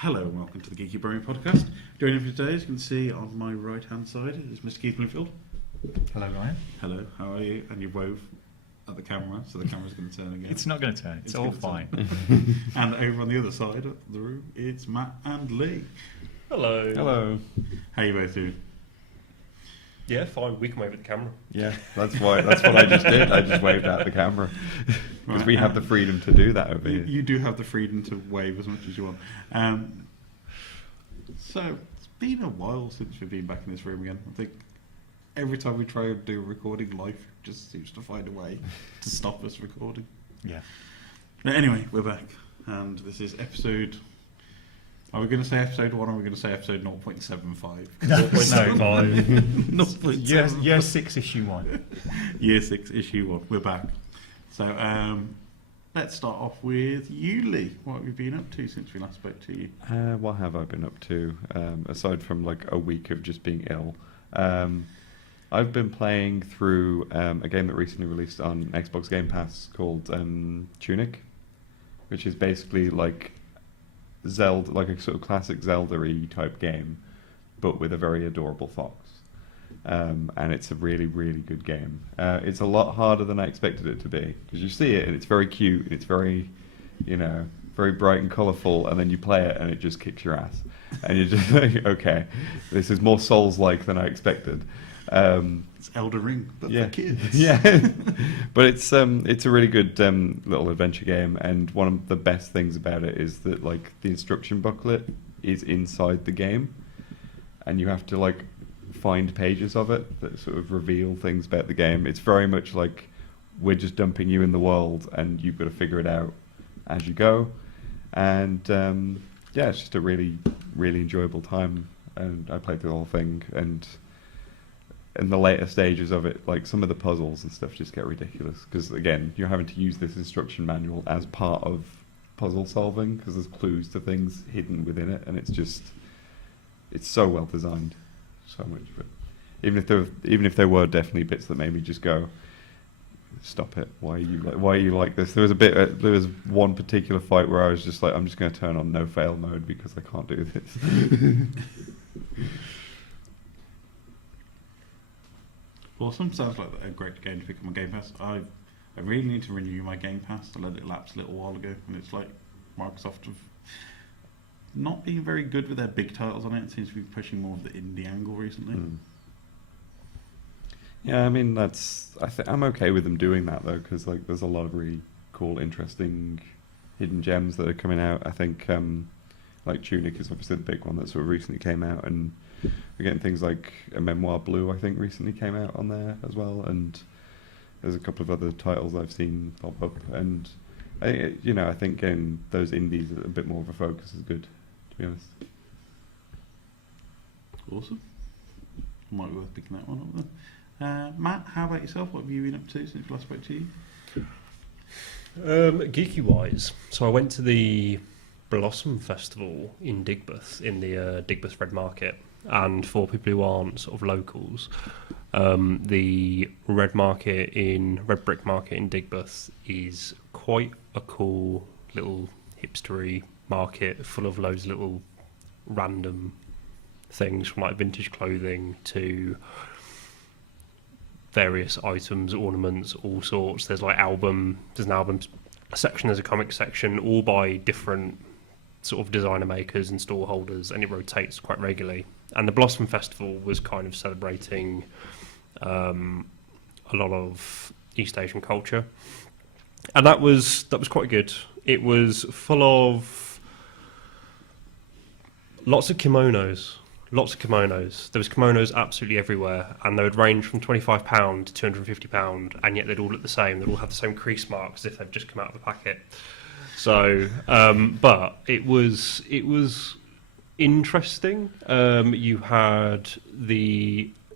Hello and welcome to the Geeky Brummie podcast. Joining me today, as you can see on my right hand side, is Mr. Keith Bloomfield. Hello, Ryan. Hello, how are you? And you wove at the camera, so the camera's going to turn again. It's not going to turn, it's all fine. And over on the other side of the room, it's Matt and Leigh. Hello. Hello. How you both doing? Yeah, fine. We can wave at the camera. Yeah, that's what I just did. I just waved at the camera because we have the freedom to do that over here. You do have the freedom to wave as much as you want. So it's been a while since we've been back in this room again. I think every time we try to do a recording, life just seems to find a way to stop us recording. Yeah. But anyway, we're back, and this is episode. Are we going to say episode 1 or are we going to say episode 0.75? 0.75. Year 6, issue 1. Year 6, issue 1. We're back. So let's start off with you, Leigh. What have you been up to since we last spoke to you? What have I been up to, aside from like a week of just being ill? I've been playing through a game that recently released on Xbox Game Pass called Tunic, which is basically like Zelda, like a sort of classic Zelda-y type game, but with a very adorable fox. And it's a really, really good game. It's a lot harder than I expected it to be, because you see it and it's very cute and it's very, very bright and colourful, and then you play it and it just kicks your ass. And you're just like, okay, this is more Souls-like than I expected. It's Elden Ring, but for kids. Yeah, but it's a really good little adventure game, and one of the best things about it is that like the instruction booklet is inside the game, and you have to like find pages of it that sort of reveal things about the game. It's very much like we're just dumping you in the world, and you've got to figure it out as you go. And it's just a really, really enjoyable time. And I played through the whole thing, and in the later stages of it, like some of the puzzles and stuff just get ridiculous, because again, you're having to use this instruction manual as part of puzzle solving, because there's clues to things hidden within it, and it's so well designed, so much. But even if there were definitely bits that made me just go, stop it, why are you like this? There was one particular fight where I was just like, I'm just going to turn on no fail mode because I can't do this. Awesome. Sounds like a great game to pick up on Game Pass. I really need to renew my Game Pass. I let it lapse a little while ago, and it's like Microsoft have not been very good with their big titles on it. It seems to be pushing more of the indie angle recently. Yeah, I mean I'm okay with them doing that though, because like there's a lot of really cool, interesting hidden gems that are coming out. I think like Tunic is obviously the big one that sort of recently came out, and we're getting things like A Memoir Blue, I think, recently came out on there as well, and there's a couple of other titles I've seen pop up, and I think getting those indies a bit more of a focus is good, to be honest. Awesome. Might be worth picking that one up then. Matt, how about yourself? What have you been up to since we last spoke to you? Geeky wise, so I went to the Blossom Festival in Digbeth, in the Digbeth Red Market. And for people who aren't sort of locals, the Redbrick Market in Digbeth is quite a cool little hipstery market full of loads of little random things, from like vintage clothing to various items, ornaments, all sorts. There's an album section, there's a comic section, all by different sort of designer makers and stall holders, and it rotates quite regularly. And the Blossom Festival was kind of celebrating a lot of East Asian culture, and that was quite good. It was full of lots of kimonos. There was kimonos absolutely everywhere, and they would range from £25 to £250, and yet they'd all look the same. They'd all have the same crease marks as if they'd just come out of a packet. So, but it was interesting. You had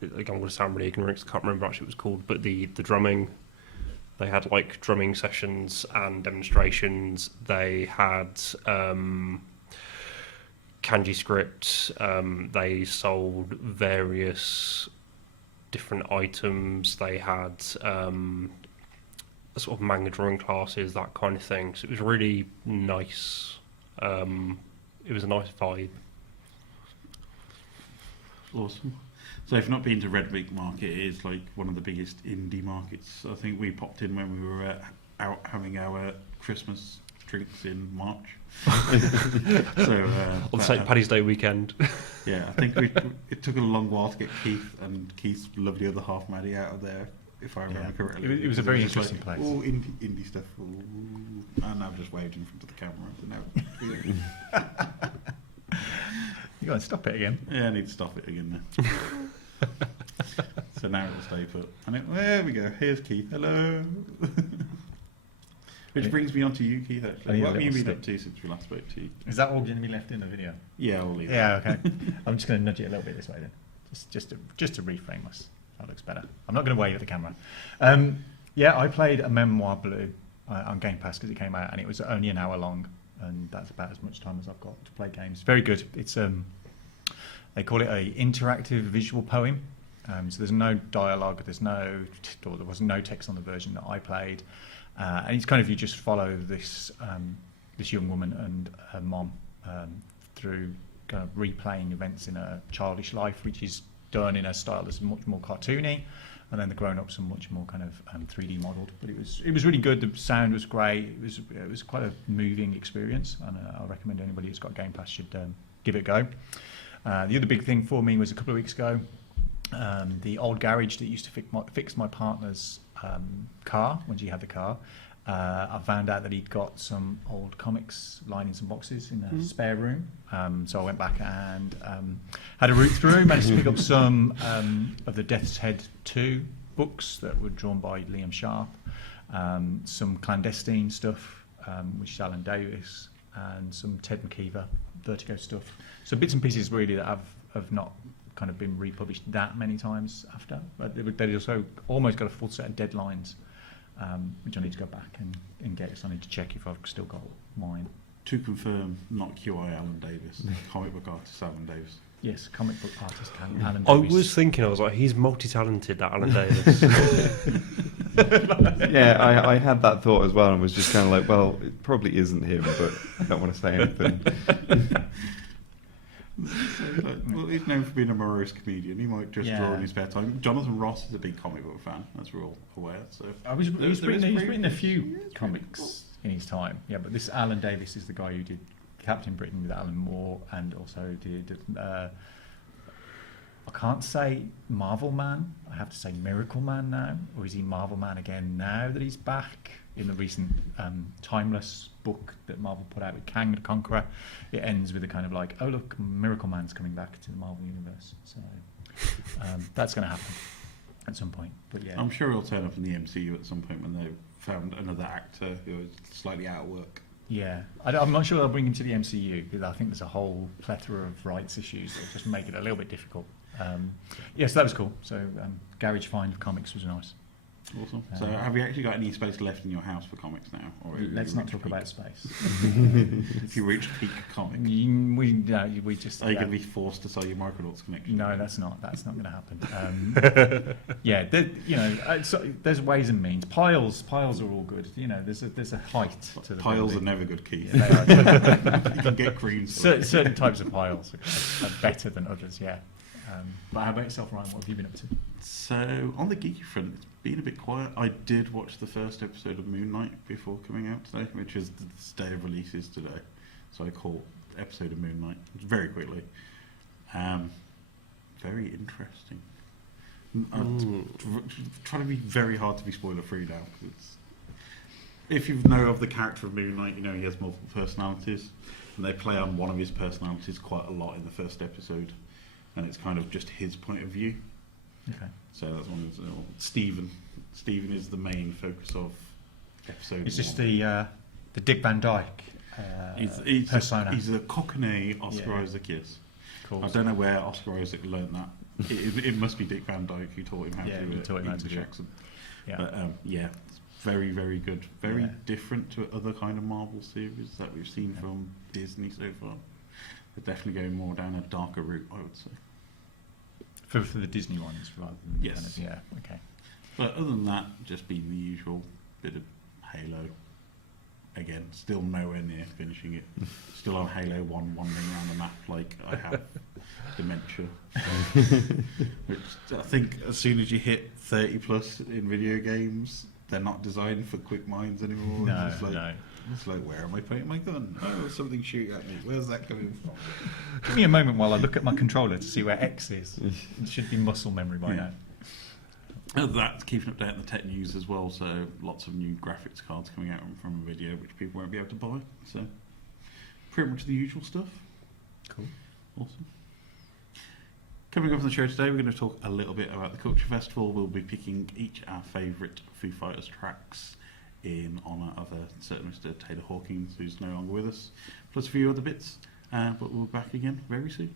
I'm going to sound really ignorant because I can't remember actually what it was called, but the drumming. They had like drumming sessions and demonstrations. They had kanji scripts. They sold various different items. They had sort of manga drawing classes, that kind of thing. So it was really nice it was a nice vibe. Awesome. So if you've not been to Redbrick Market, it is like one of the biggest indie markets. I think we popped in when we were out having our Christmas drinks in March. So On St Paddy's Day weekend. yeah, I think it took a long while to get Keith and Keith's lovely other half Maddie out of there, if I remember correctly. It was a very just interesting place. Oh, indie stuff. Ooh. And I've just waved in front of the camera. So now, You got to stop it again. yeah, I need to stop it again now. So now it'll stay put. And there we go. Here's Keith. Hello. Which brings me on to you, Keith, actually. What have you been up to since we last spoke to you? Is that all going to be left in the video? Yeah, I'll leave it. Yeah, okay. I'm just going to nudge it a little bit this way then, just to reframe us. That looks better. I'm not going to wave at the camera. Yeah, I played A Memoir Blue on Game Pass because it came out and it was only an hour long, and that's about as much time as I've got to play games. Very good. It's they call it a interactive visual poem. So there's no dialogue. There was no text on the version that I played. And it's kind of, you just follow this this young woman and her mom through kind of replaying events in her childish life, which is done in a style that's much more cartoony, and then the grown-ups are much more kind of 3D modelled. But it was really good. The sound was great. It was quite a moving experience, and I recommend anybody who's got Game Pass should give it a go. The other big thing for me was a couple of weeks ago. The old garage that used to fix my partner's car when she had the car, I found out that he'd got some old comics lying in some boxes in the spare room. So I went back and had a route through, managed to pick up some of the Death's Head 2 books that were drawn by Liam Sharp, some clandestine stuff, which is Alan Davis, and some Ted McKeever Vertigo stuff. So bits and pieces really that have not kind of been republished that many times after, but they also almost got a full set of deadlines, which I need to go back and get. So I need to check if I've still got mine. To confirm, not QI Alan Davis, comic book artist Alan Davis. Yes, comic book artist Alan Davis. I was thinking, I was like, he's multi-talented, that Alan Davis. Yeah, I had that thought as well, and was just kind of like, well, it probably isn't him, but I don't want to say anything. Well, he's known for being a morose comedian. He might just Yeah. draw in his spare time. Jonathan Ross is a big comic book fan, as we're all aware. So He's written a few comics in his time. Yeah, but this Alan Davis is the guy who did Captain Britain with Alan Moore, and also did I can't say Marvel Man. I have to say Miracle Man now, or is he Marvel Man again now that he's back? In the recent Timeless book that Marvel put out with Kang the Conqueror, it ends with a kind of like, oh look, Miracle Man's coming back to the Marvel universe. So that's going to happen at some point. But yeah, I'm sure he'll turn up in the MCU at some point when they've found another actor who is slightly out of work. yeah, I'm not sure they'll bring him to the MCU because I think there's a whole plethora of rights issues that just make it a little bit difficult. Yeah, so that was cool. So Garage Find of Comics was nice. Awesome. So have you actually got any space left in your house for comics now? Or Let's not talk about space. If you reach peak comic, We just. are you going to be forced to sell your Microdot connection? No, that's not going to happen. Yeah, there's ways and means. Piles are all good. You know, there's a height to the Piles building. are never good, Keith. Yeah, they are. You can get green. Certain types of piles are better than others. Yeah. But how about yourself, Ryan? What have you been up to? So on the geeky front, it's been a bit quiet. I did watch the first episode of Moon Knight before coming out today, which is the day of releases today. So I caught the episode of Moon Knight very quickly. Very interesting. I'm trying to be very hard to be spoiler free now. If you know of the character of Moon Knight, you know he has multiple personalities, and they play on one of his personalities quite a lot in the first episode, and it's kind of just his point of view. Okay. So that's one of Stephen. Stephen is the main focus of episode. It's just one. the Dick Van Dyke He's persona. He's a Cockney Oscar Isaac, yes. Cool. I don't know where Oscar Isaac learned that. It must be Dick Van Dyke who taught him how to do it. English accent. Yeah. But it's very, very good. Very different to other kind of Marvel series that we've seen from Disney so far. They're definitely going more down a darker route, I would say. For the Disney ones, rather than Yes. kind of, okay. But other than that, just been the usual bit of Halo, again, still nowhere near finishing it. Still on Halo 1, wandering around the map like I have dementia. Which I think as soon as you hit 30 plus in video games, they're not designed for quick minds anymore. No, it's like, no. It's like, where am I putting my gun? Oh, something shooting at me. Where's that coming from? Give me a moment while I look at my controller to see where X is. It should be muscle memory by now. That's keeping up to date on the tech news as well, so lots of new graphics cards coming out from a video which people won't be able to buy. So pretty much the usual stuff. Cool. Awesome. Coming up on the show today, we're going to talk a little bit about the Culture Festival. We'll be picking each our favourite Foo Fighters tracks in honour of a certain Mr. Taylor Hawkins, who's no longer with us, plus a few other bits. But we'll be back again very soon.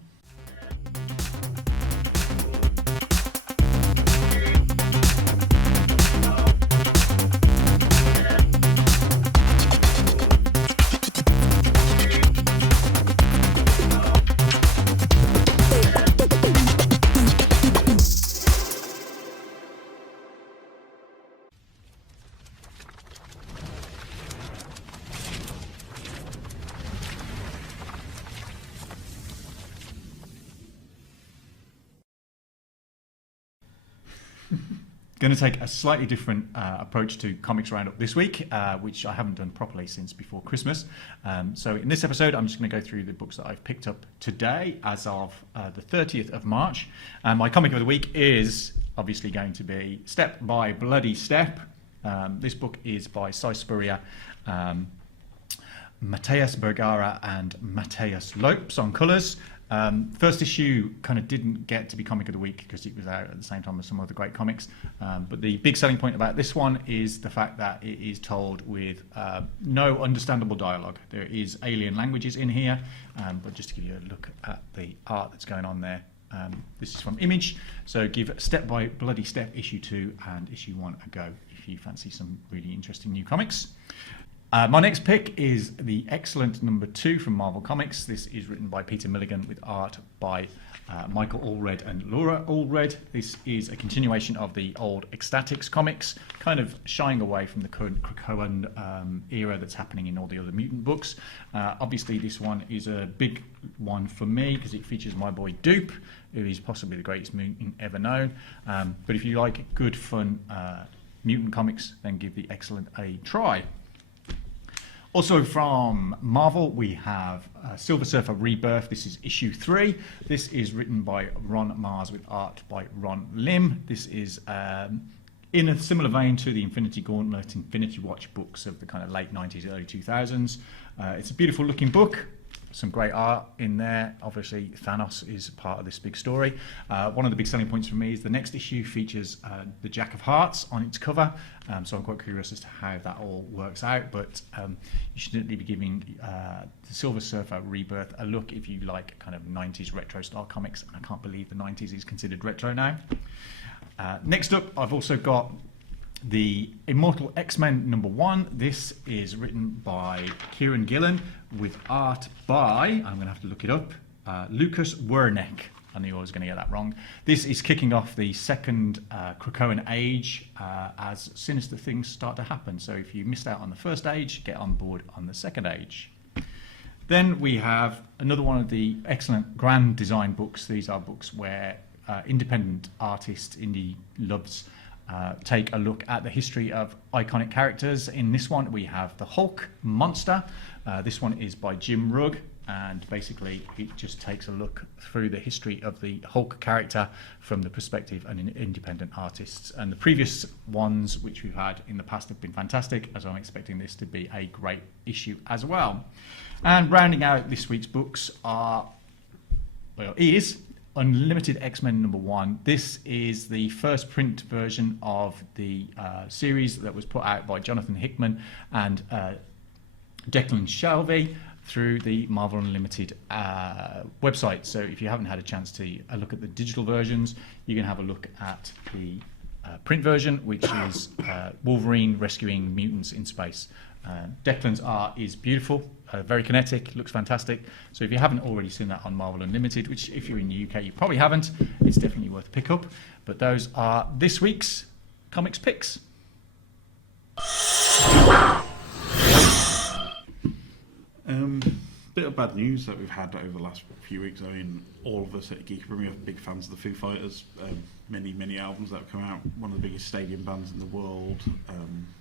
Going to take a slightly different approach to Comics Roundup this week, which I haven't done properly since before Christmas. So in this episode, I'm just going to go through the books that I've picked up today as of the 30th of March. My comic of the week is obviously going to be Step by Bloody Step. This book is by Cy Spurrier, Mateus Bergara and Mateus Lopes on colours. First issue kind of didn't get to be comic of the week because it was out at the same time as some other great comics. But the big selling point about this one is the fact that it is told with no understandable dialogue. There is alien languages in here, but just to give you a look at the art that's going on there. This is from Image, so give Step by Bloody Step issue 2 and issue 1 a go if you fancy some really interesting new comics. My next pick is the X-cellent number 2 from Marvel Comics. This is written by Peter Milligan with art by Michael Allred and Laura Allred. This is a continuation of the old Ecstatics comics, kind of shying away from the current Krakoan era that's happening in all the other mutant books. Obviously, this one is a big one for me because it features my boy Dupe, who is possibly the greatest mutant ever known. But if you like good, fun mutant comics, then give the X-cellent a try. Also from Marvel, we have Silver Surfer Rebirth. This is issue 3. This is written by Ron Mars with art by Ron Lim. This is in a similar vein to the Infinity Gauntlet, Infinity Watch books of the kind of late 90s, early 2000s. It's a beautiful looking book. Some great art in there. Obviously, Thanos is part of this big story. One of the big selling points for me is the next issue features the Jack of Hearts on its cover. So I'm quite curious as to how that all works out. But you should definitely be giving the Silver Surfer Rebirth a look if you like kind of 90s retro style comics. And I can't believe the 90s is considered retro now. Next up, I've also got the Immortal X-Men number 1. This is written by Kieran Gillen with art by, I'm going to have to look it up, Lucas Wernick. I knew I was going to get that wrong. This is kicking off the second Krakoan age as sinister things start to happen. So if you missed out on the first age, get on board on the second age. Then we have another one of the excellent Grand Design books. These are books where independent artists, indie loves, take a look at the history of iconic characters. In this one, we have the Hulk monster. This one is by Jim Rugg, and basically it just takes a look through the history of the Hulk character from the perspective of independent artists. And the previous ones which we've had in the past have been fantastic, as I'm expecting this to be a great issue as well. And rounding out this week's books is Unlimited X-Men number 1. This is the first print version of the series that was put out by Jonathan Hickman and Declan Shalvey through the Marvel Unlimited website. So if you haven't had a chance to look at the digital versions, you can have a look at the print version, which is Wolverine rescuing mutants in space. Declan's art is beautiful, very kinetic, looks fantastic. So if you haven't already seen that on Marvel Unlimited, which if you're in the UK you probably haven't, it's definitely worth a pick up. But those are this week's comics picks. Bit of bad news that we've had over the last few weeks. I mean, all of us at Geeky Brummie are big fans of the Foo Fighters. Many albums that have come out. One of the biggest stadium bands in the world.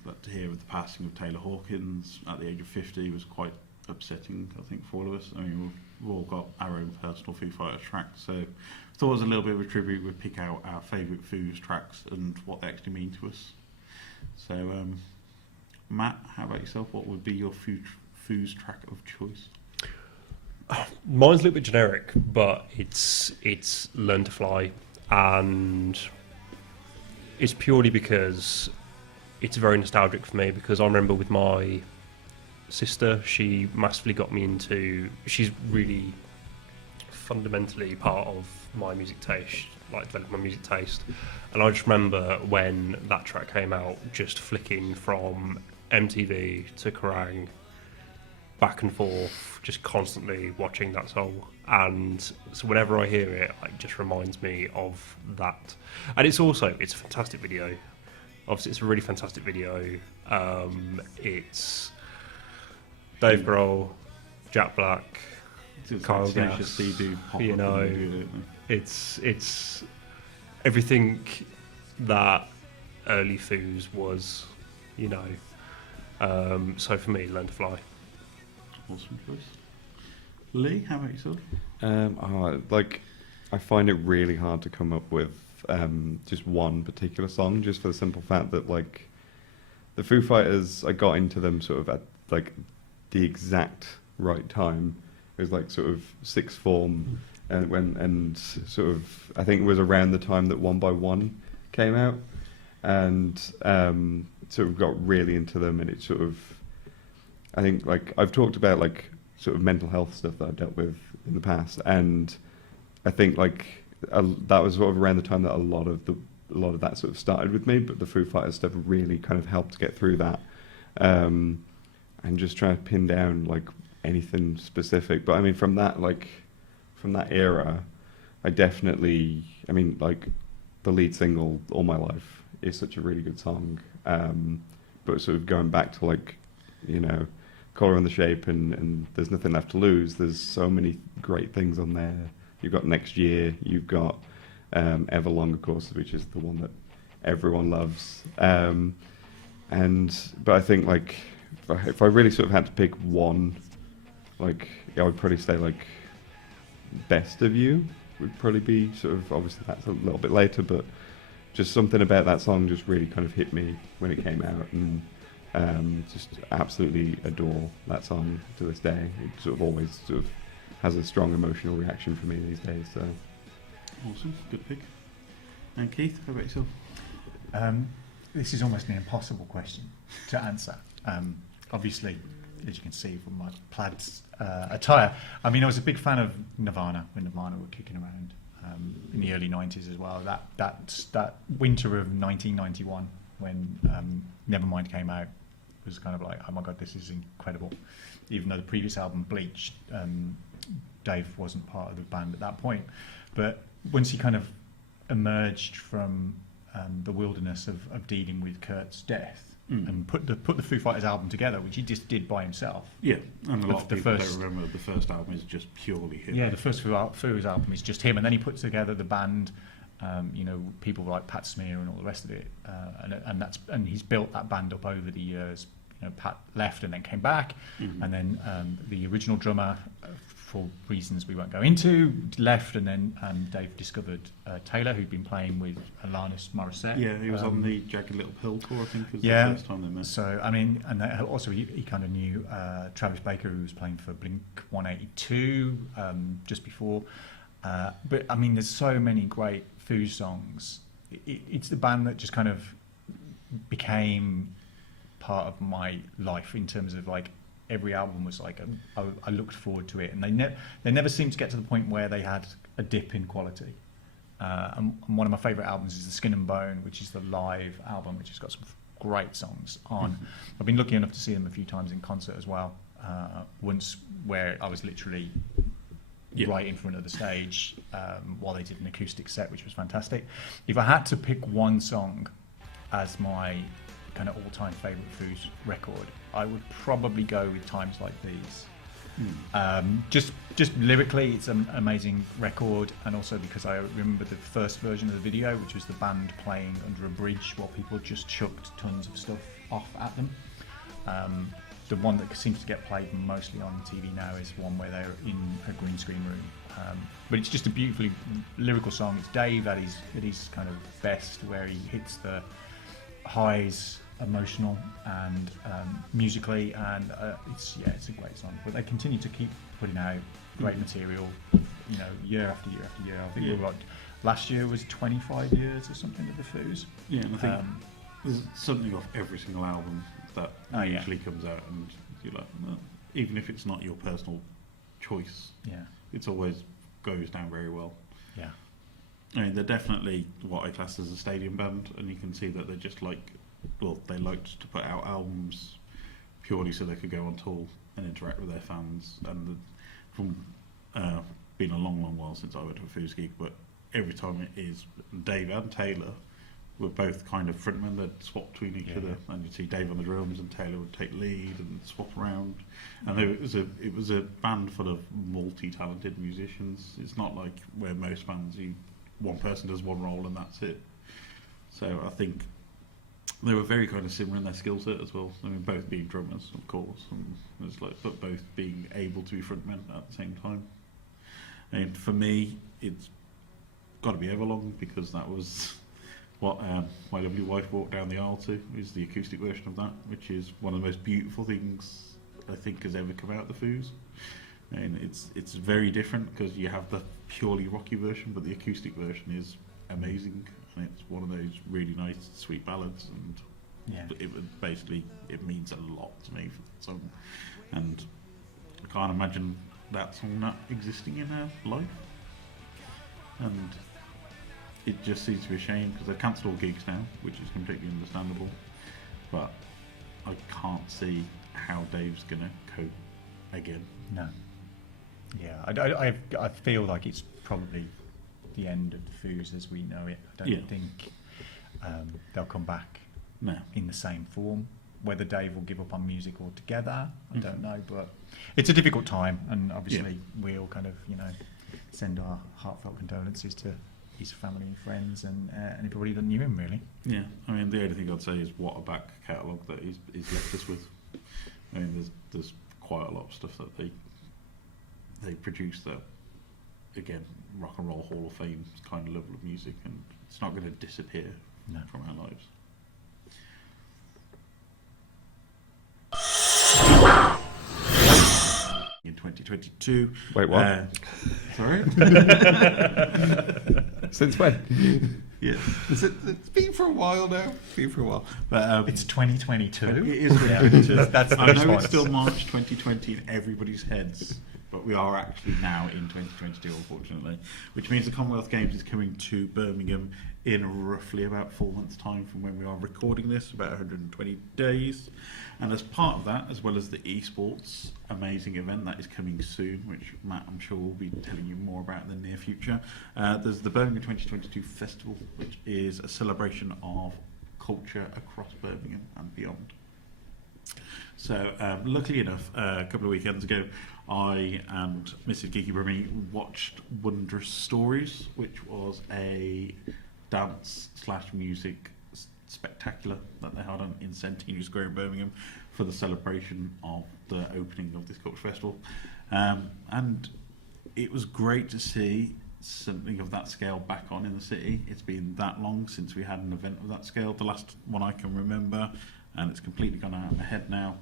But to hear of the passing of Taylor Hawkins at the age of 50 was quite upsetting, I think, for all of us. I mean, we've all got our own personal Foo Fighters tracks, so I thought it was a little bit of a tribute. We'd pick out our favourite Foos tracks and what they actually mean to us. So, Matt, how about yourself? What would be your Foos track of choice? Mine's a little bit generic, but it's Learn to Fly, and it's purely because it's very nostalgic for me, because I remember with my sister, she massively got me into, she's really fundamentally part of my music taste, like developed my music taste, and I just remember when that track came out, just flicking from MTV to Kerrang, back and forth, just constantly watching that song, and so whenever I hear it, it just reminds me of that. And it's a fantastic video. Obviously, it's a really fantastic video. It's Dave Grohl, Jack Black, Kyle Gass. You know, it's everything that early Foos was. You know, so for me, Learn to Fly. Awesome choice. Leigh, how about yourself? I find it really hard to come up with just one particular song, just for the simple fact that the Foo Fighters, I got into them sort of at the exact right time. It was sort of sixth form, and sort of I think it was around the time that One by One came out, and sort of got really into them, and it sort of, I think I've talked about sort of mental health stuff that I've dealt with in the past, and I think that was sort of around the time that a lot of that sort of started with me. But the Foo Fighters stuff really kind of helped get through that, and just trying to pin down anything specific. But I mean, from that era, I definitely, I mean, the lead single "All My Life" is such a really good song. But sort of going back to you know, Color and the Shape and There's Nothing Left to Lose, there's so many great things on there. You've got Next Year, you've got Everlong, of course, which is the one that everyone loves. But I think if I really sort of had to pick one, I would probably say Best of You would probably be sort of, obviously that's a little bit later, but just something about that song just really kind of hit me when it came out, and just absolutely adore that song to this day. It sort of always sort of has a strong emotional reaction for me these days. So awesome, good pick. And Keith, how about yourself? This is almost an impossible question to answer. Obviously, as you can see from my plaid attire, I mean, I was a big fan of Nirvana when Nirvana were kicking around in the early 90s as well. That winter of 1991 when Nevermind came out was kind of oh my god, this is incredible. Even though the previous album, Bleach, Dave wasn't part of the band at that point, but once he kind of emerged from the wilderness of dealing with Kurt's death and put the Foo Fighters album together, which he just did by himself. Yeah, and a lot of people don't remember the first album is just purely him. Yeah, the first Foo's album is just him, and then he put together the band. You know, people like Pat Smear and all the rest of it, and he's built that band up over the years. You know, Pat left and then came back, and then the original drummer, for reasons we won't go into, left, and then Dave discovered Taylor, who'd been playing with Alanis Morissette. Yeah, he was on the Jagged Little Pill tour, I think, was the first time they met. So, I mean, and also he kind of knew Travis Baker, who was playing for Blink 182 just before. But, I mean, there's so many great Foo songs. It's the band that just kind of became part of my life in terms of every album was I looked forward to it, and they never seemed to get to the point where they had a dip in quality. And one of my favourite albums is the Skin and Bone, which is the live album, which has got some great songs on. I've been lucky enough to see them a few times in concert as well. Once where I was literally right in front of the stage while they did an acoustic set, which was fantastic. If I had to pick one song as my kind of all-time favourite Foos record, I would probably go with Times Like These. Just lyrically, it's an amazing record, and also because I remember the first version of the video, which was the band playing under a bridge while people just chucked tons of stuff off at them. The one that seems to get played mostly on TV now is one where they're in a green screen room. But it's just a beautifully lyrical song. It's Dave at his kind of best, where he hits the highs, emotional and musically, and it's a great song. But they continue to keep putting out great material, year after year after year. I think we were last year was 25 years or something with the Foos. Yeah, and I think there's something off every single album that usually comes out, and you're like, well, even if it's not your personal choice, it's always goes down very well. Yeah, I mean, they're definitely what I class as a stadium band, and you can see that they're just they liked to put out albums purely so they could go on tour and interact with their fans. And from been a long while since I went to a Foos gig, but every time it is, Dave and Taylor were both kind of frontmen. They'd swap between each other, and you'd see Dave on the drums and Taylor would take lead and swap around. And it was a band full of multi-talented musicians. It's not like where most bands, one person does one role and that's it. So I think they were very kind of similar in their skill set as well. I mean, both being drummers, of course, and but both being able to be frontmen at the same time. And for me, it's got to be Everlong, because that was what my lovely wife walked down the aisle to, is the acoustic version of that, which is one of the most beautiful things I think has ever come out of the Foos. And it's very different, because you have the purely rocky version, but the acoustic version is amazing, and it's one of those really nice sweet ballads, and it means a lot to me for that song, and I can't imagine that song not existing in her life. And it just seems to be a shame, because they've cancelled all gigs now, which is completely understandable, but I can't see how Dave's gonna cope again. No. Yeah, I feel like it's probably the end of the Foos as we know it. I don't think they'll come back in the same form. Whether Dave will give up on music altogether, I don't know, but it's a difficult time, and obviously we all kind of send our heartfelt condolences to his family and friends and everybody that knew him, really. Yeah, I mean, the only thing I'd say is what a back catalogue that he's left us with. I mean, there's quite a lot of stuff that they produce that, again, Rock and Roll Hall of Fame kind of level of music, and it's not going to disappear from our lives. In 2022. Wait, what? Sorry? Since when? Yeah, it's been for a while now. But it's 2022. It is 2022. That's I know it's still March 2020 in everybody's heads, but we are actually now in 2022, unfortunately, which means the Commonwealth Games is coming to Birmingham in roughly about 4 months' time from when we are recording this, about 120 days. And as part of that, as well as the esports amazing event that is coming soon, which Matt, I'm sure, will be telling you more about in the near future, there's the Birmingham 2022 Festival, which is a celebration of culture across Birmingham and beyond. So, luckily enough, a couple of weekends ago, I and Mrs. Geeky Brummie watched Wondrous Stories, which was a dance/music spectacular that they had on in Centenary Square in Birmingham for the celebration of the opening of this culture festival. And it was great to see something of that scale back on in the city. It's been that long since we had an event of that scale. The last one I can remember, and it's completely gone out of my head now,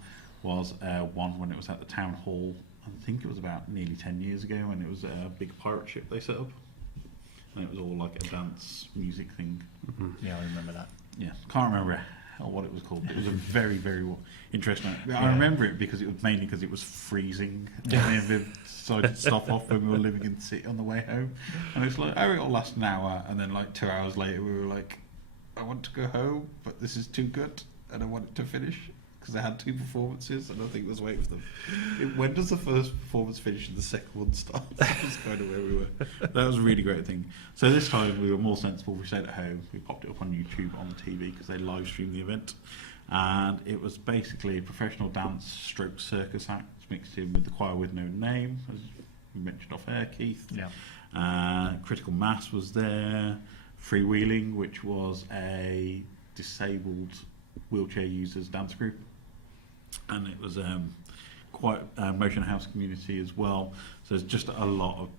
was one when it was at the town hall. I think it was about nearly 10 years ago, and it was a big pirate ship they set up, and it was all like a dance music thing. Yeah, I remember that. Yeah, can't remember what it was called. It was a very, very interesting. I remember it because it was mainly because it was freezing. And we decided to stop off when we were living in the city on the way home, and it's like, oh, it'll last an hour, and then like 2 hours later we were like, I want to go home, but this is too good, and I want it to finish. Because they had 2 performances, and I think was waiting for them. When does the first performance finish and the second one start? That was kind of where we were. That was a really great thing. So this time we were more sensible. We stayed at home. We popped it up on YouTube on the TV because they live streamed the event, and it was basically a professional dance stroke circus act mixed in with the choir with no name, as you mentioned off air, Keith. Yeah. Critical Mass was there. Freewheeling, which was a disabled wheelchair users dance group, and it was quite a motion house community as well. So there's just a lot of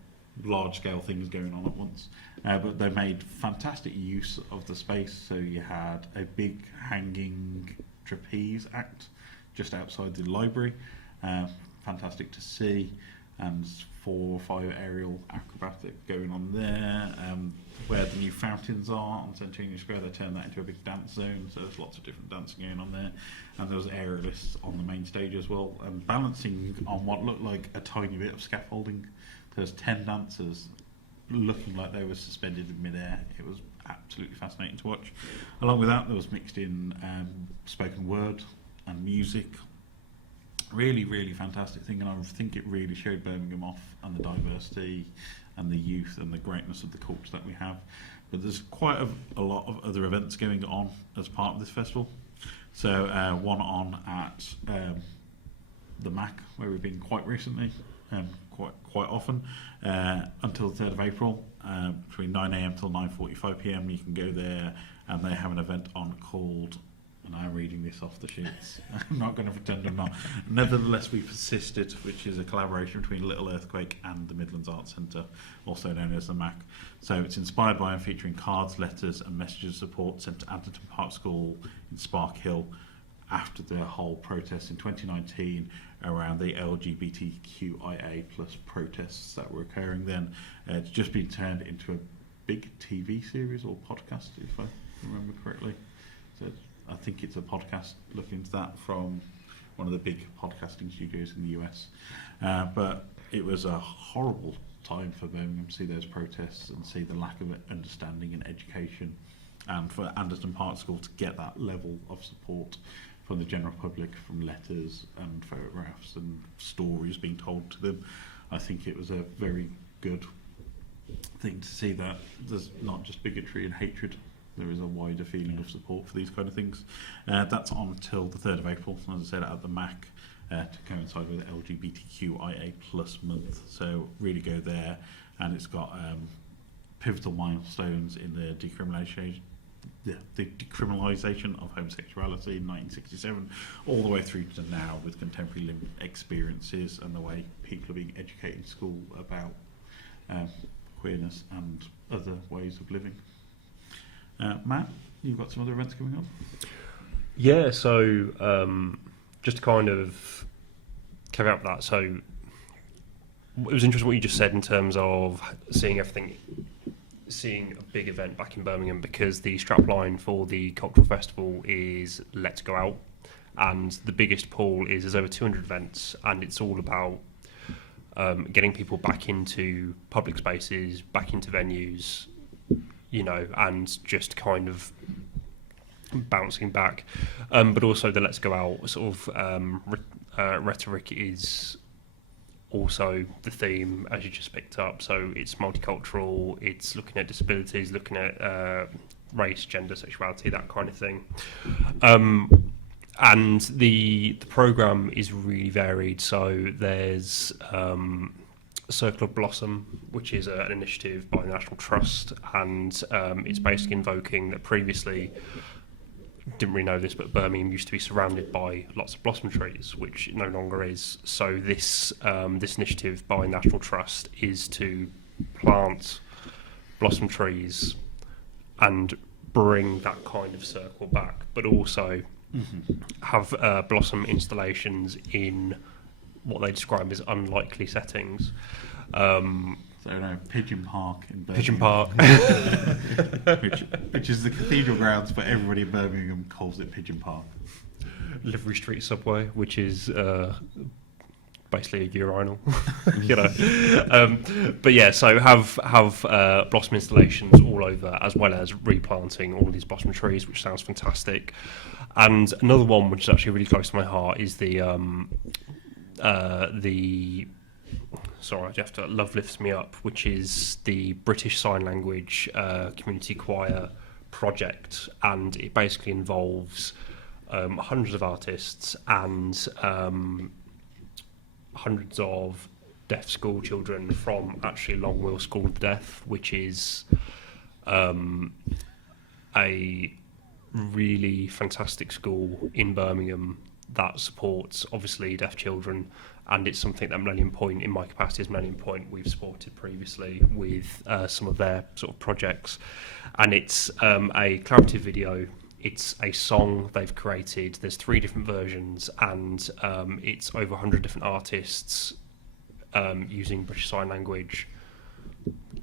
large scale things going on at once, but they made fantastic use of the space. So you had a big hanging trapeze act just outside the library, fantastic to see, and 4 or 5 aerial acrobatic going on there. Where the new fountains are on Centennial Square, they turned that into a big dance zone, so there's lots of different dancing going on there. And there was aerialists on the main stage as well, and balancing on what looked like a tiny bit of scaffolding. There's 10 dancers looking like they were suspended in midair. It was absolutely fascinating to watch. Along with that, there was mixed in spoken word and music. Really, really fantastic thing, and I think it really showed Birmingham off, and the diversity and the youth and the greatness of the culture that we have. But there's quite a lot of other events going on as part of this festival. So one on at the Mac, where we've been quite recently, quite often, until the 3rd of April, between 9 a.m. till 9:45 p.m. You can go there, and they have an event on called, and I'm reading this off the sheets, I'm not going to pretend I'm not, Nevertheless We Persisted, which is a collaboration between Little Earthquake and the Midlands Arts Centre, also known as the MAC. So it's inspired by and featuring cards, letters and messages of support sent to Anderton Park School in Spark Hill after the whole protest in 2019 around the LGBTQIA plus protests that were occurring then. It's just been turned into a big TV series or podcast, if I remember correctly. So I think it's a podcast. Look into that from one of the big podcasting studios in the US. But it was a horrible time for Birmingham to see those protests and see the lack of understanding and education, and for Anderton Park School to get that level of support from the general public, from letters and photographs and stories being told to them. I think it was a very good thing to see that there's not just bigotry and hatred, there is a wider feeling of support for these kind of things. That's on until the 3rd of April, as I said, at the MAC, to coincide with LGBTQIA plus month. So really go there, and it's got pivotal milestones in the decriminalisation of homosexuality in 1967, all the way through to now, with contemporary lived experiences and the way people are being educated in school about queerness and other ways of living. Matt, you've got some other events coming up? Yeah, so just to kind of carry out that, so it was interesting what you just said in terms of seeing a big event back in Birmingham, because the strapline for the cultural festival is Let's Go Out, and the biggest pool is there's over 200 events, and it's all about getting people back into public spaces, back into venues, you know, and just kind of bouncing back. But also the Let's Go Out sort of rhetoric is also the theme, as you just picked up. So it's multicultural, it's looking at disabilities, looking at race, gender, sexuality, that kind of thing. And the programme is really varied. So there's Circle of Blossom, which is an initiative by the National Trust, and it's basically invoking that previously, didn't really know this, but Birmingham used to be surrounded by lots of blossom trees, which it no longer is. So this initiative by National Trust is to plant blossom trees and bring that kind of circle back, but also have blossom installations in what they describe as unlikely settings. So no, Pigeon Park in Birmingham. Pigeon Park. which is the cathedral grounds, but everybody in Birmingham calls it Pigeon Park. Livery Street subway, which is basically a urinal, you know. But yeah, so have blossom installations all over, as well as replanting all of these blossom trees, which sounds fantastic. And another one, which is actually really close to my heart, is sorry, I have to. Love Lifts Me Up, which is the British Sign Language community choir project, and it basically involves hundreds of artists and hundreds of deaf school children from actually Longwell School of the Deaf, which is a really fantastic school in Birmingham that supports obviously deaf children, and it's something that Millennium Point, in my capacity as Millennium Point, we've supported previously with some of their sort of projects. And it's a collaborative video. It's a song they've created. There's 3 different versions, and it's over 100 different artists using British Sign Language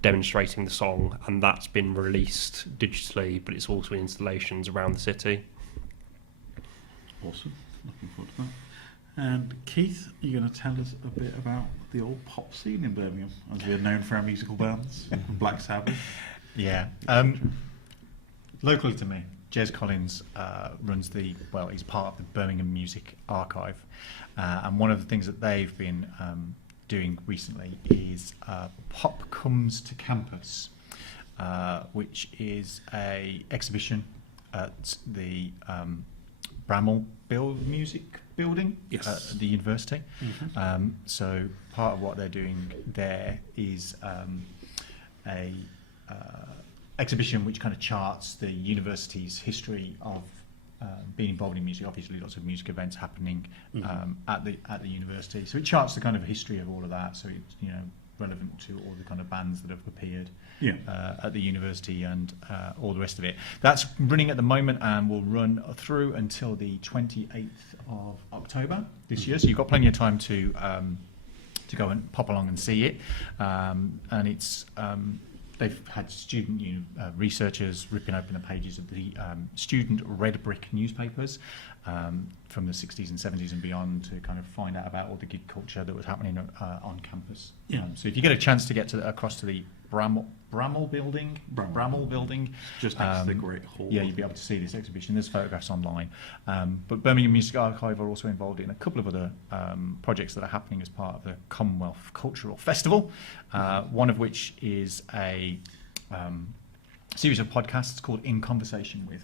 demonstrating the song, and that's been released digitally, but it's also in installations around the city. Awesome. Looking forward to that. And Keith, you're going to tell us a bit about the old pop scene in Birmingham, as we're known for our musical bands, Black Sabbath. Yeah. Locally to me, Jez Collins runs he's part of the Birmingham Music Archive, and one of the things that they've been doing recently is Pop Comes to Campus, which is a exhibition at the Bramall Music Building at the university. Mm-hmm. So part of what they're doing there is a exhibition which kind of charts the university's history of being involved in music. Obviously, lots of music events happening at the university. So it charts the kind of history of all of that. So it's relevant to all the kind of bands that have appeared at the university and all the rest of it. That's running at the moment and will run through until the 28th of October this year. So you've got plenty of time to go and pop along and see it. And it's they've had student researchers ripping open the pages of the student Redbrick newspapers from the 60s and 70s and beyond to kind of find out about all the gig culture that was happening on campus. So if you get a chance to get across to the Bramall building, just next to the Great Hall. Yeah, you'll be able to see this exhibition. There's photographs online. But Birmingham Music Archive are also involved in a couple of other projects that are happening as part of the Commonwealth Cultural Festival, one of which is a series of podcasts called In Conversation With,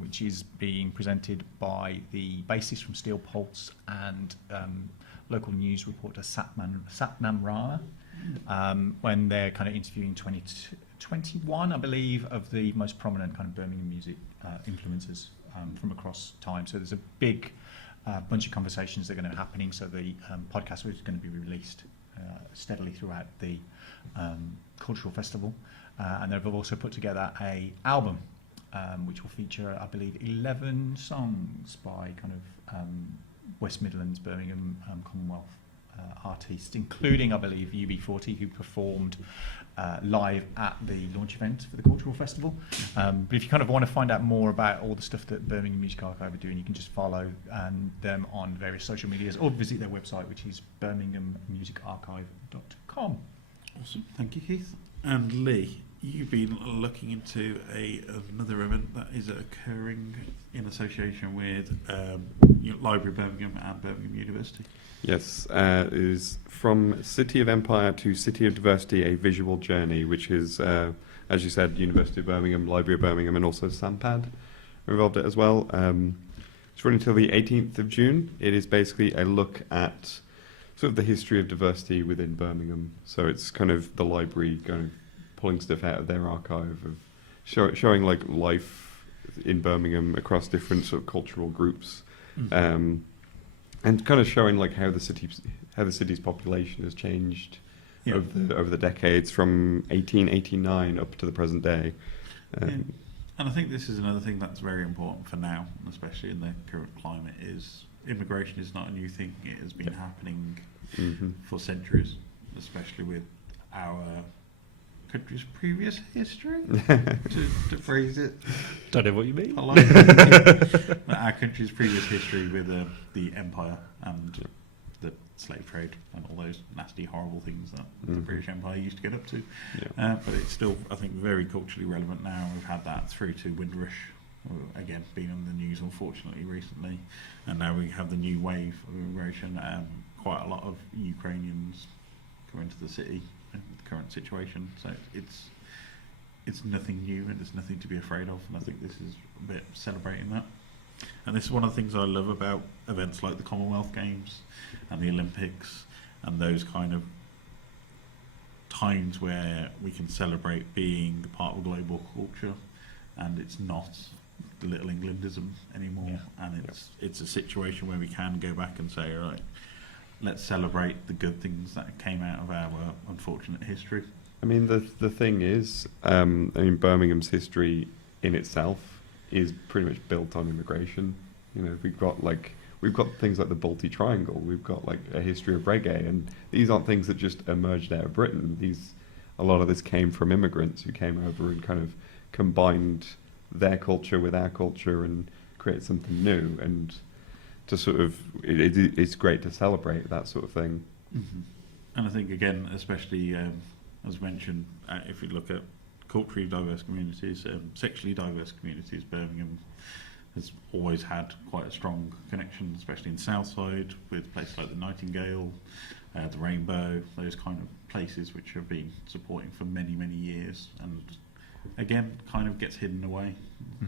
which is being presented by the bassist from Steel Pulse and local news reporter Satnam Rana, when they're kind of interviewing 21, I believe, of the most prominent kind of Birmingham music influencers from across time. So there's a big bunch of conversations that are going to be happening. So the podcast is going to be released steadily throughout the cultural festival. And they've also put together a album which will feature, I believe, 11 songs by kind of West Midlands, Birmingham, Commonwealth artists, including, I believe, UB40, who performed live at the launch event for the cultural festival. But if you kind of want to find out more about all the stuff that Birmingham Music Archive are doing, you can just follow them on various social medias or visit their website, which is birminghammusicarchive.com. Awesome. Thank you, Keith. And Leigh, you've been looking into another event that is occurring in association with Library Birmingham and Birmingham University. Yes, it is From City of Empire to City of Diversity, a visual journey, which is, as you said, University of Birmingham, Library of Birmingham, and also SAMPAD are involved in it as well. It's running until the 18th of June. It is basically a look at sort of the history of diversity within Birmingham. So it's kind of the library kind of pulling stuff out of their archive of showing like life in Birmingham across different sort of cultural groups, and kind of showing like how the city's population has changed over the decades from 1889 up to the present day. And I think this is another thing that's very important for now, especially in the current climate, is immigration is not a new thing. It has been happening for centuries, especially with our country's previous history, to phrase it. Don't know what you mean. Our country's previous history with the empire and the slave trade and all those nasty, horrible things that the British Empire used to get up to. But it's still, I think, very culturally relevant now. We've had that through to Windrush, again, being on the news, unfortunately, recently. And now we have the new wave of immigration. Quite a lot of Ukrainians coming to the city in the current situation. So it's nothing new and it's nothing to be afraid of. And I think this is a bit celebrating that. And this is one of the things I love about events like the Commonwealth Games and the Olympics and those kind of times where we can celebrate being part of global culture, and it's not the Little Englandism anymore. And it's a situation where we can go back and say, right, let's celebrate the good things that came out of our unfortunate history. I mean, the thing is, Birmingham's history in itself is pretty much built on immigration. You know, we've got things like the Balti Triangle. We've got like a history of reggae, and these aren't things that just emerged out of Britain. A lot of this came from immigrants who came over and kind of combined their culture with our culture and create something new. And to sort of, it's great to celebrate that sort of thing. Mm-hmm. And I think again, especially as mentioned, if you look at culturally diverse communities, sexually diverse communities, Birmingham has always had quite a strong connection, especially in Southside, with places like the Nightingale, the Rainbow, those kind of places which have been supporting for many, many years, and again, kind of gets hidden away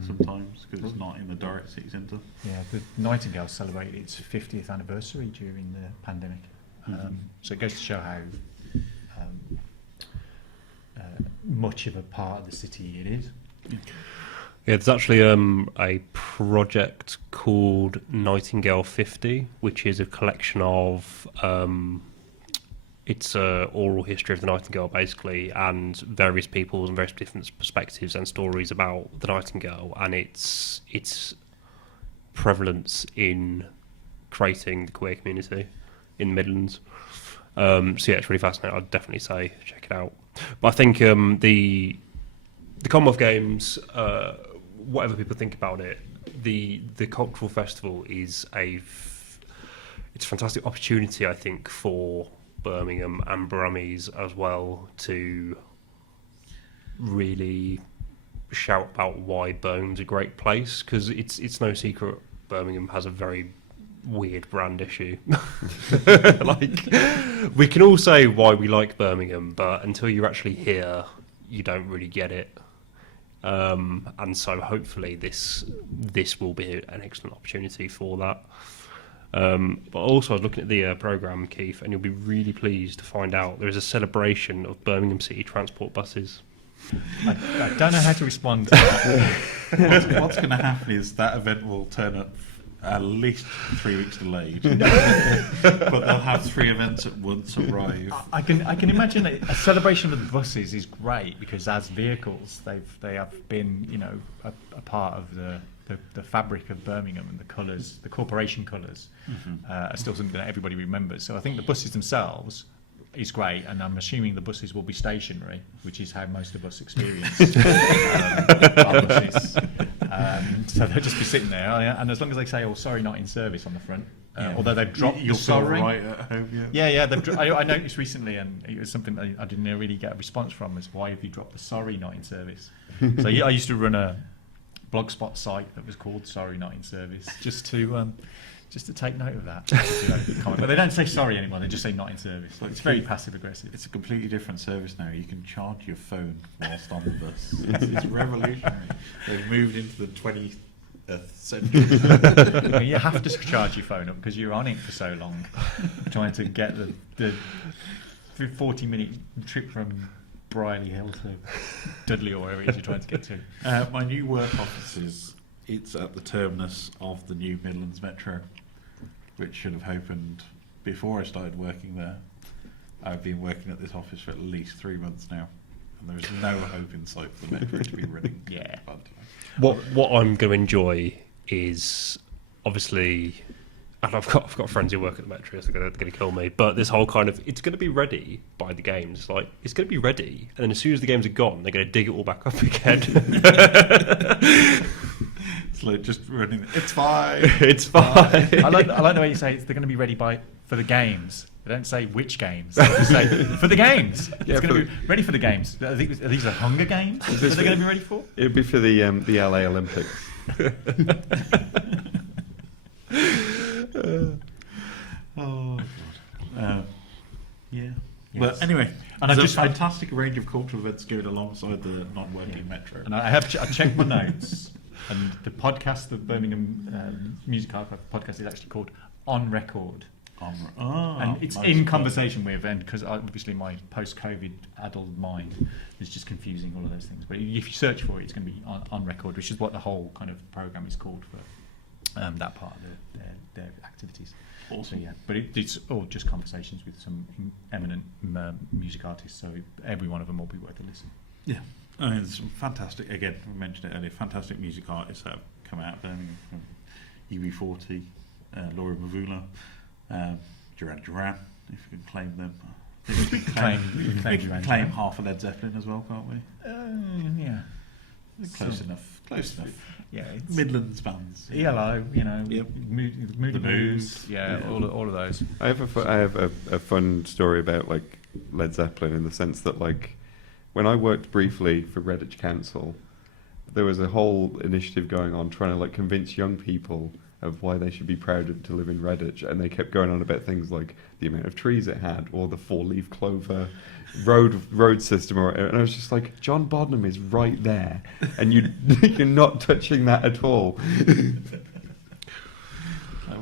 sometimes because it's not in the direct city centre. Yeah, the Nightingale celebrated its 50th anniversary during the pandemic, so it goes to show how much of a part of the city it is. Yeah, there's actually a project called Nightingale 50, which is a collection of it's a oral history of the Nightingale, basically, and various people's and various different perspectives and stories about the Nightingale and its prevalence in creating the queer community in the Midlands. So yeah, it's really fascinating. I'd definitely say check it out. But I think the Commonwealth Games, whatever people think about it, the cultural festival is it's a fantastic opportunity, I think, for Birmingham and Brummies as well to really shout about why Birmingham's a great place, because it's no secret Birmingham has a very weird brand issue. Like, we can all say why we like Birmingham, but until you're actually here, you don't really get it. And so hopefully this will be an excellent opportunity for that. But also I was looking at the programme, Keith, and you'll be really pleased to find out there is a celebration of Birmingham City transport buses. I don't know how to respond to that. What's going to happen is that event will turn up at least 3 weeks delayed, but they'll have 3 events at once arrive. I can imagine a celebration of the buses is great, because as vehicles they have been, you know, a part of the fabric of Birmingham, and the colours, the corporation colours, are still something that everybody remembers. So I think the buses themselves is great, and I'm assuming the buses will be stationary, which is how most of us experience our buses. So they'll just be sitting there, and as long as they say, "Oh, sorry, not in service" on the front, although they've dropped You'll the sorry. feel right at home, Yeah. I noticed recently, and it was something that I didn't really get a response from, is why have you dropped the sorry, not in service? So I used to run a blogspot site that was called "Sorry, Not in Service," just to take note of that. But they don't say sorry anymore; they just say "not in service." So it's very passive aggressive. It's a completely different service now. You can charge your phone whilst on the bus. It's revolutionary. They've moved into the 20th century. You have to charge your phone up because you're on it for so long, trying to get the 40-minute trip from Brierley Hill to Dudley or wherever it is you're trying to get to. My new work offices, it's at the terminus of the new Midlands Metro, which should have opened before I started working there. I've been working at this office for at least 3 months now, and there is no hope in sight for the Metro to be running. Yeah. What I'm going to enjoy is obviously, and I've got friends who work at the Metro, so they're going to kill me. But this whole kind of, it's going to be ready by the games. Like, it's going to be ready, and then as soon as the games are gone, they're going to dig it all back up again. It's like just running. It's fine. It's fine. I like the way you say they're going to be ready for the games. They don't say which games. They just say for the games. Yeah, it's going to be ready for the games. Are these are Hunger Games that they're going to be ready for? It'd be for the LA Olympics. Oh God. Yeah. Yes. But anyway, And there's a fantastic range of cultural events going alongside the non-working Metro. And I checked my notes. And the podcast, the Birmingham Music Archive podcast, is actually called On Record. And it's in conversation with, and because obviously my post-COVID adult mind is just confusing all of those things. But if you search for it, it's going to be on record, which is what the whole kind of program is called for that part of their activities. Awesome. So, yeah, but it's all just conversations with some eminent music artists, so every one of them will be worth a listen. Yeah, I mean, it's fantastic. Again, we mentioned it earlier. Fantastic music artists that have come out of Birmingham, from UB40, Laura Mavula. Duran Duran, if you can claim them. We can claim half of Led Zeppelin as well, can't we? Yeah. Close enough. Yeah, it's Midlands bands. ELO, Yep. Moody The Blues, Blues. yeah, all of those. I have a fun story about like Led Zeppelin in the sense that like when I worked briefly for Redditch Council, there was a whole initiative going on trying to like convince young people of why they should be proud to live in Redditch, and they kept going on about things like the amount of trees it had, or the 4-leaf clover road system, and I was just like, John Bodnam is right there, and you're not touching that at all.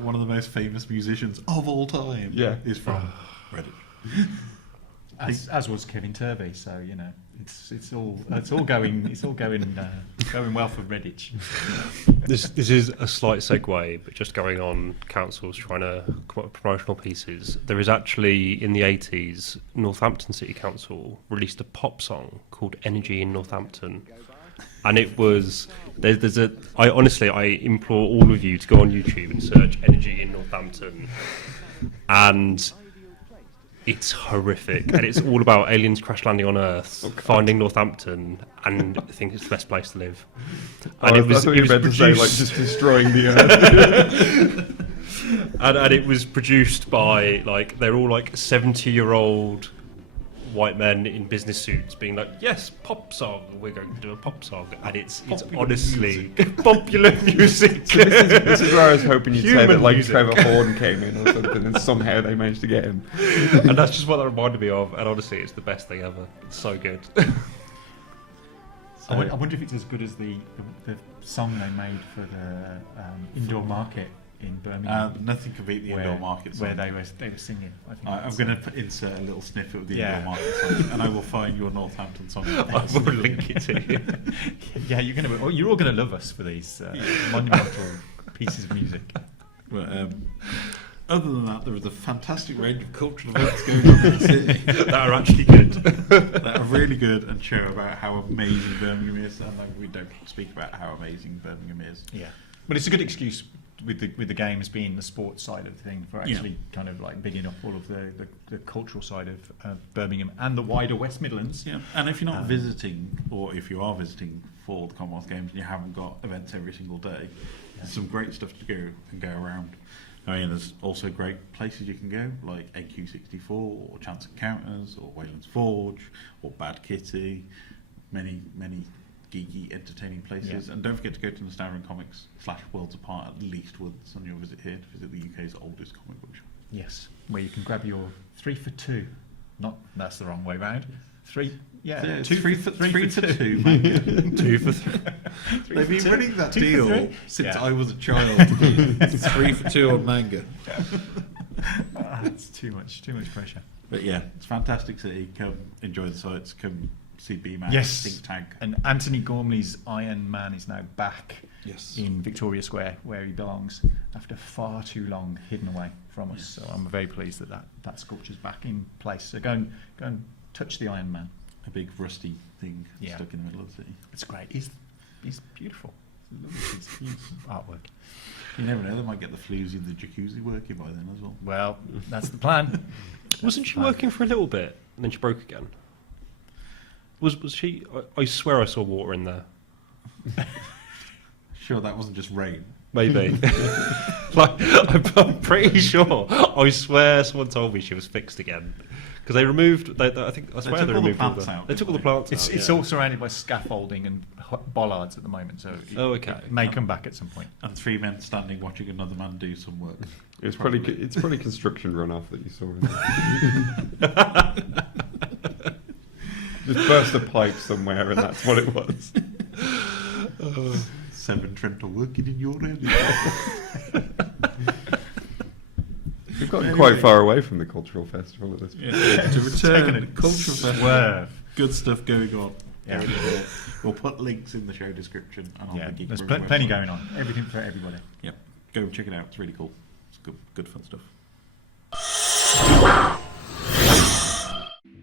One of the most famous musicians of all time. Yeah. Is from Redditch. As was Kevin Turvey, so it's all going well for Redditch. This is a slight segue, but just going on councils trying to come up with promotional pieces. There is actually, in the 80s, Northampton City Council released a pop song called Energy in Northampton. And it was, I implore all of you to go on YouTube and search Energy in Northampton. And it's horrific, and it's all about aliens crash landing on Earth, finding Northampton, and I think it's the best place to live. And I thought you were about to say like just destroying the Earth. and it was produced by like they're all like 70-year-old white men in business suits being like, yes, pop song, we're going to do a pop song, and it's honestly popular music. So this is where I was hoping you'd say that like music. Trevor Horn came in or something, and somehow they managed to get him. And that's just what that reminded me of, and honestly it's the best thing ever. It's so good. I wonder if it's as good as the song they made for the indoor market in Birmingham. Nothing can beat the indoor market song. where they were singing. I think I'm going to insert a little snippet of the indoor market song, and I will find your Northampton song. I will link it to you. Yeah, you're all going to love us for these monumental pieces of music. But, other than that, there is a fantastic range of cultural events going on in the city That are actually good. that are really good and show about how amazing Birmingham is. And like, we don't speak about how amazing Birmingham is. Yeah, but it's a good excuse with the games being the sports side of the thing for actually kind of like bigging up all of the cultural side of Birmingham and the wider West Midlands. Yeah, and if you're not visiting, or if you are visiting for the Commonwealth Games and you haven't got events every single day, there's some great stuff to go around. I mean, there's also great places you can go, like AQ64, or Chance Encounters, or Wayland's Forge, or Bad Kitty, many geeky, entertaining places. Yeah. And don't forget to go to Nostalgia Comics /Worlds Apart at least once on your visit here to visit the UK's oldest comic book shop. Yes, where you can grab your 3 for 2. That's the wrong way round. 3, yeah, Yeah, 2 three for for 3 2, for 2. man. 2 for 3. They've been two. running that 2 for deal 3. since Yeah. I was a child. It's 3 for 2 on manga. It's too much pressure. But yeah, it's a fantastic city. Come enjoy the sights. Come see BMAX, Yes. Think Tank. And Anthony Gormley's Iron Man is now back Yes. in Victoria Square, where he belongs, after far too long hidden away from us. So I'm very pleased that sculpture's back in place. So go and touch the Iron Man. A big rusty thing Yeah. stuck in the middle of the city. It's great. He's beautiful. It's a lovely piece of artwork. You never know, they might get the floozy and the jacuzzi working by then as well. Well, that's the plan. Wasn't she working for a little bit and then she broke again? Was she? I swear I saw water in there. Sure, that wasn't just rain. Maybe. Like, I'm pretty sure. I swear someone told me she was fixed again. Because they removed. I swear took they all the removed plants out, They took all the didn't plants It's out. it's yeah. all surrounded by scaffolding and bollards at the moment, so okay. it may come back at some point. And 3 men standing watching another man do some work. It's probably construction runoff that you saw in there. Just burst a pipe somewhere, and that's what it was. Seven Trent are working in your area. We've gotten quite far away from the cultural festival at this point. To return to the cultural festival. Good stuff going on. Yeah. We'll put links in the show description and on the Geeky There's Brummie plenty website. going on. Everything for everybody. Yep. Go check it out. It's really cool. It's good fun stuff.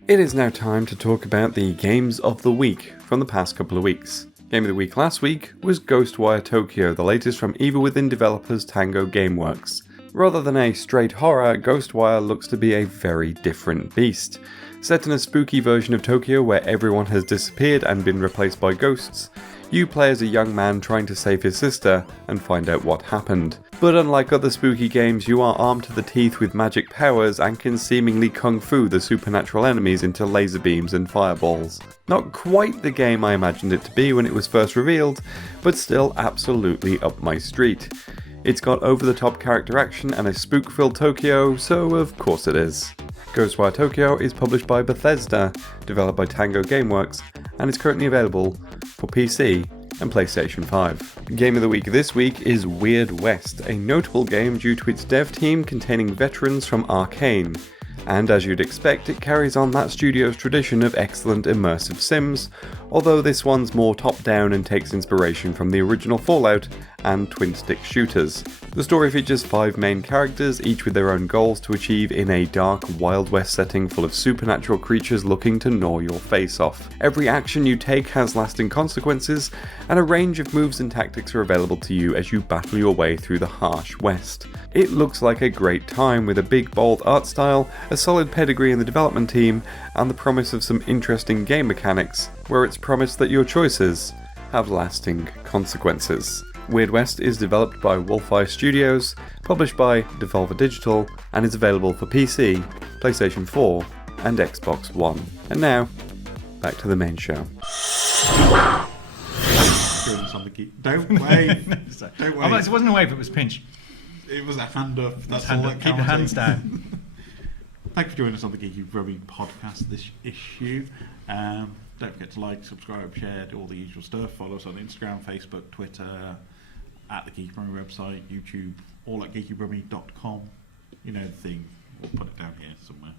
It is now time to talk about the games of the week from the past couple of weeks. Game of the week last week was Ghostwire Tokyo, the latest from Evil Within developers Tango Gameworks. Rather than a straight horror, Ghostwire looks to be a very different beast. Set in a spooky version of Tokyo where everyone has disappeared and been replaced by ghosts, you play as a young man trying to save his sister and find out what happened. But unlike other spooky games, you are armed to the teeth with magic powers and can seemingly kung fu the supernatural enemies into laser beams and fireballs. Not quite the game I imagined it to be when it was first revealed, but still absolutely up my street. It's got over-the-top character action and a spook-filled Tokyo, so of course it is. Ghostwire Tokyo is published by Bethesda, developed by Tango Gameworks, and is currently available for PC and PlayStation 5. Game of the week this week is Weird West, a notable game due to its dev team containing veterans from Arcane. And as you'd expect, it carries on that studio's tradition of excellent immersive sims, although this one's more top-down and takes inspiration from the original Fallout and twin-stick shooters. The story features 5 main characters, each with their own goals to achieve in a dark, Wild West setting full of supernatural creatures looking to gnaw your face off. Every action you take has lasting consequences, and a range of moves and tactics are available to you as you battle your way through the harsh West. It looks like a great time with a big, bold art style, a solid pedigree in the development team, and the promise of some interesting game mechanics, where it's promised that your choices have lasting consequences. Weird West is developed by Wolfeye Studios, published by Devolver Digital, and is available for PC, PlayStation 4, and Xbox One. And now, back to the main show. Don't wave. Don't wave. It wasn't a wave, it was pinch. It was a hand up. That's Hand all up. that Keep the counted. hands down. Thank you for joining us on the Geeky Brummie podcast this issue. Don't forget to like, subscribe, share, do all the usual stuff. Follow us on Instagram, Facebook, Twitter, at the Geeky Brummie website, YouTube, all at geekybrummie.com. You know the thing. We'll put it down here somewhere.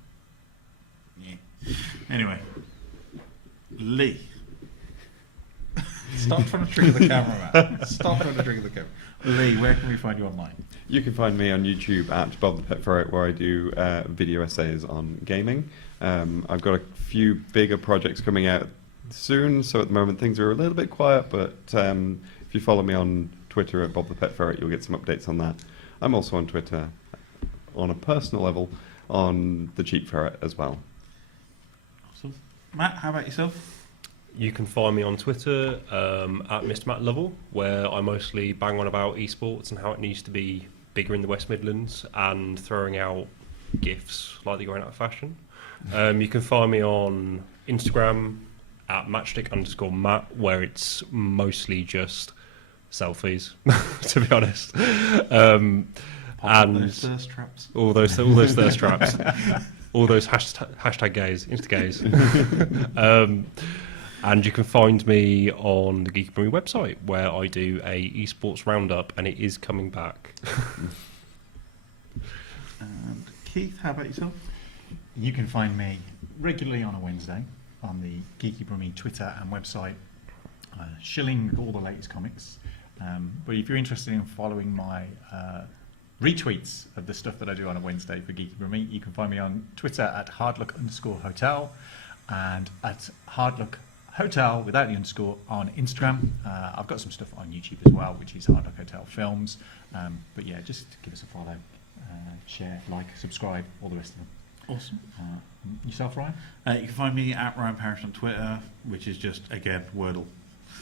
Yeah. Anyway, Leigh. Stop trying to trigger the camera, man. Stop trying to trigger the camera. Leigh, where can we find you online? You can find me on YouTube at Bob the Pet Ferret, where I do video essays on gaming. I've got a few bigger projects coming out soon, so at the moment things are a little bit quiet, but if you follow me on Twitter at Bob the Pet Ferret, you'll get some updates on that. I'm also on Twitter, on a personal level, on the Cheap Ferret as well. Awesome. Matt, how about yourself? You can find me on Twitter at Mr. Matt Lovell, where I mostly bang on about esports and how it needs to be bigger in the West Midlands and throwing out GIFs like they're going out of fashion. You can find me on Instagram at matchstick_Matt, where it's mostly just selfies, to be honest. And those thirst traps. all those thirst traps, all those hashtag gays, Insta gays. And you can find me on the Geeky Brummie website, where I do a esports roundup, and it is coming back. And Keith, how about yourself? You can find me regularly on a Wednesday on the Geeky Brummie Twitter and website, shilling all the latest comics. But if you're interested in following my retweets of the stuff that I do on a Wednesday for Geeky Brummie, you can find me on Twitter at hardluck_hotel and at hardluck Hotel without the underscore on Instagram. I've got some stuff on YouTube as well, which is Hard Luck Hotel Films. But yeah, just give us a follow, share, like, subscribe, all the rest of them. Awesome. Yourself, Ryan? You can find me at Ryan Parrish on Twitter, which is just, again, Wordle.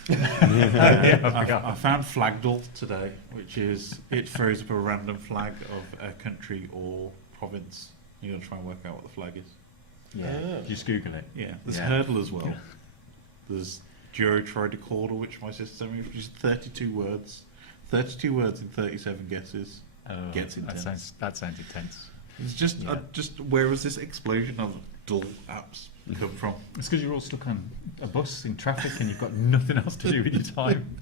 I found Flagdall today, which is, it throws up a random flag of a country or province. You're going to try and work out what the flag is. Yeah, just Google it. Yeah, there's Yeah. Hurdle as well. There's Juro Tridecorder, which my sister sent me, which is 32 words. 32 words in 37 guesses. Gets intense. That sounds intense. It's just, where was this explosion of dull apps come from? It's because you're all stuck on a bus in traffic and you've got nothing else to do with your time.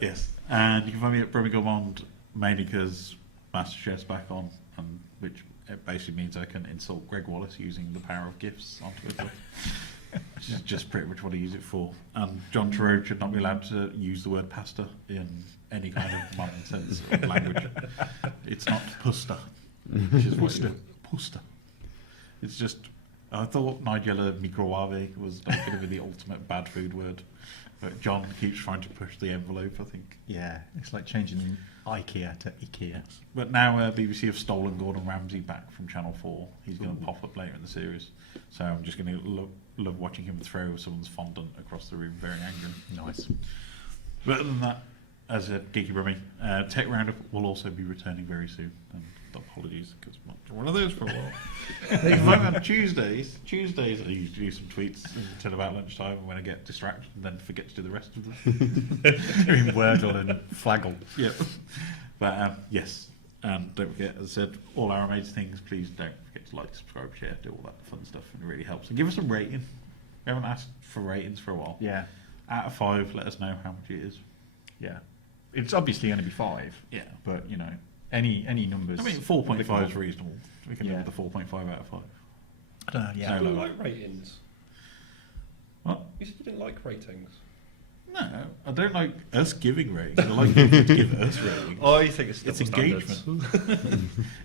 Yes, and you can find me at Birmingham mainly because MasterChef's back on, and which it basically means I can insult Greg Wallace using the power of GIFs on Twitter. Which is just pretty much what I use it for. And John Turturro should not be allowed to use the word pasta in any kind of modern sense of language. It's not pusta, which is what pusta. It's just, I thought Nigella microwave was going to be the ultimate bad food word. But John keeps trying to push the envelope, I think. Yeah, it's like changing IKEA to IKEA. But now BBC have stolen Gordon Ramsay back from Channel 4. He's going to pop up later in the series. So I'm just going to love watching him throw someone's fondant across the room very angry. Nice. But other than that, as a Geeky Brummie, Tech Roundup will also be returning very soon. And apologies, because I'm not doing one of those for a while. You can find me on Tuesdays. Tuesdays, I usually do some tweets until about lunchtime when I get distracted and then forget to do the rest of them. Doing Wordle and Flaggle. Yep. But yes, and don't forget, as I said, all our amazing things, please don't forget to like, subscribe, share, do all that fun stuff, and it really helps. And give us a rating. We haven't asked for ratings for a while. Yeah. Out of 5, let us know how much it is. Yeah. It's obviously going to be 5. Yeah. But, you know, any numbers. I mean, 4.5 is reasonable. We can Yeah. live with the 4.5 out of 5. I don't know, yeah. You No, don't no. like ratings. What? You said you didn't like ratings. No, I don't like us giving ratings. I like people to give us ratings. Oh, you think it's engagement.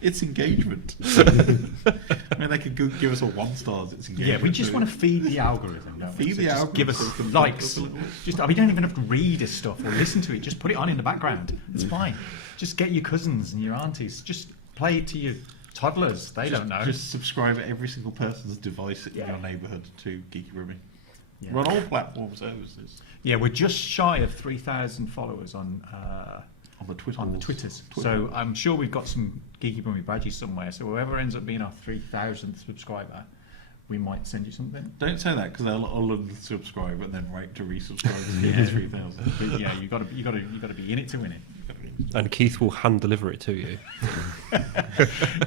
It's engagement. I mean, they could give us a 1 stars. It's engagement. Yeah, we just want to feed the algorithm, don't we? Feed the just algorithm give so us it can likes. bump us a little. Just, we don't even have to read his stuff or listen to it. Just put it on in the background. It's fine. Just get your cousins and your aunties. Just play it to your toddlers. They don't know. Just subscribe at every single person's device in your neighbourhood to Geeky Brummie. Yeah. We're on all platform services. Yeah, we're just shy of 3,000 followers on On the Twitter. on the Twitters. So I'm sure we've got some Geeky Brummie badges somewhere. So whoever ends up being our 3,000th subscriber, we might send you something. Don't say that because they'll unsubscribe and then wait to resubscribe to get 3,000. But yeah, you got to be in it to win it. And Keith will hand deliver it to you.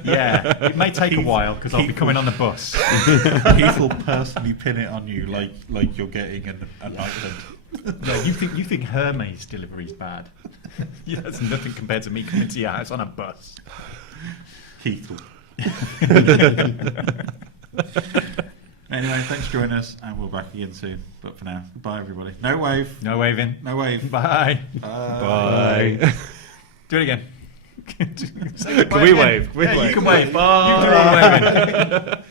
Yeah, it may take a while because I'll be coming on the bus. Keith will personally pin it on you like you're getting a nightclub. No, you think Hermes delivery's bad? Yeah, that's nothing compared to me coming to your house on a bus. Keith will. Anyway, thanks for joining us, and we'll be back again soon. But for now, goodbye, everybody. No wave. No waving. No wave. Bye. Bye. Do it again. Can we wave? Yeah, you can wave. Bye. You do all the waving.